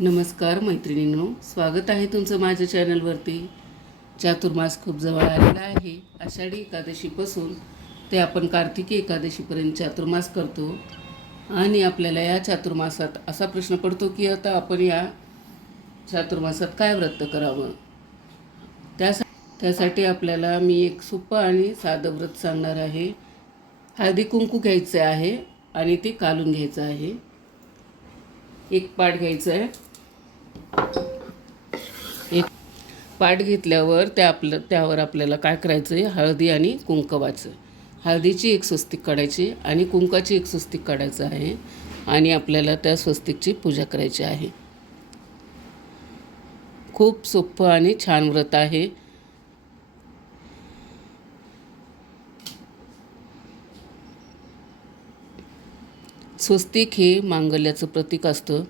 नमस्कार मैत्रिणींनो, स्वागत आहे तुमचं माझ्या चॅनलवरती। चातुर्मास खूप जवळ आलेला आहे। आषाढी एकादशीपासून ते आपण कार्तिकी एकादशीपर्यंत चातुर्मास करतो आणि आपल्याला या चातुर्मासात असा प्रश्न पडतो की आता आपण या चातुर्मासात काय व्रत करावं। त्यासाठी आपल्याला मी एक सोपं आणि साधं व्रत सांगणार आहे। हळदी कुंकू घ्यायचे आहे आणि ते कालून घ्यायचं आहे। एक पाट घ्यायचं आहे। एक पाट घेतल्यावर त्यावर आपल्याला काय करायचं आहे, हळदी आणि कुंकवाचं, हळदीची एक स्वस्तिक काढायची आणि कुंकाची एक स्वस्तिक काढायचं आहे आणि आपल्याला त्या स्वस्तिकची पूजा करायची आहे। खूप सोपं आणि छान व्रत आहे। स्वस्तिक हे मांगल्याचं प्रतीक असतं।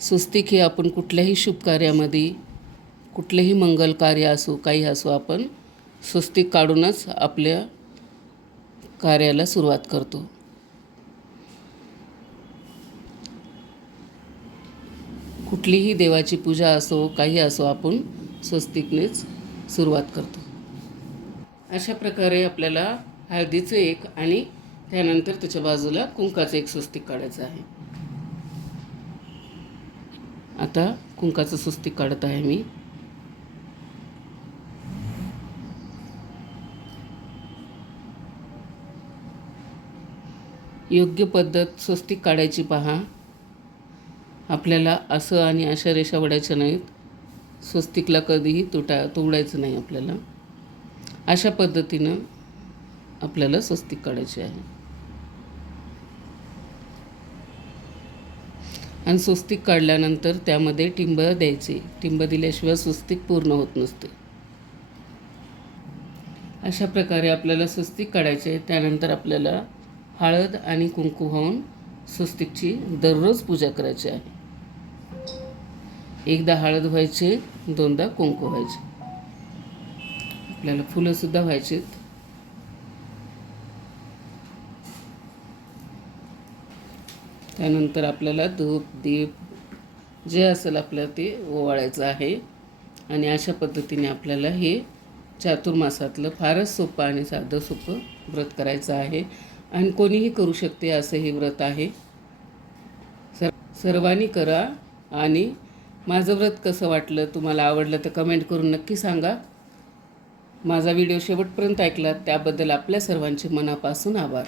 स्वस्तिक हे आपण कुठल्याही शुभ कार्यामध्ये, कुठलेही मंगल कार्य असो, काही असो, आपण स्वस्तिक काढूनच आपल्या कार्याला सुरुवात करतो। कुठलीही देवाची पूजा असो, काही असो, आपण स्वस्तिकनेच सुरुवात करतो। अशा प्रकारे आपल्याला हळदीचं एक आणि त्यानंतर त्याच्या बाजूला कुंकाचं एक स्वस्तिक काढायचं आहे। आता कुंकाचं स्वस्तिक काढत आहे मी। योग्य पद्धत स्वस्तिक काढायची पहा। आपल्याला असं आणि अशा रेषा वडायच्या नाहीत। स्वस्तिकला कधीही तोडायचं नाही आपल्याला। अशा पद्धतीनं आपल्याला स्वस्तिक काढायचे आहे आणि स्वस्तिक काढल्यानंतर त्यामध्ये टिंब द्यायचे। टिंब दिल्याशिवाय स्वस्तिक पूर्ण होत नसते। अशा प्रकारे आपल्याला स्वस्तिक काढायचे। त्यानंतर आपल्याला हळद आणि कुंकू वाहून स्वस्तिकची दररोज पूजा करायची आहे। एकदा हळद व्हायचे, दोनदा कुंकू व्हायचे। आपल्याला फुलंसुद्धा व्हायचेत। त्यानंतर आपल्याला धूप दीप जे असेल आपल्याला ते ओवाळायचं आहे आणि अशा पद्धतीने आपल्याला हे चातुर्मासातलं फारच सोपं आणि साधं सोपं व्रत करायचं आहे आणि कोणीही करू शकते असं हे व्रत आहे। सर्वांनी करा आणि माझं व्रत कसं वाटलं, तुम्हाला आवडलं तर कमेंट करून नक्की सांगा। माझा व्हिडिओ शेवटपर्यंत ऐकलात त्याबद्दल आपल्या सर्वांचे मनापासून आभार।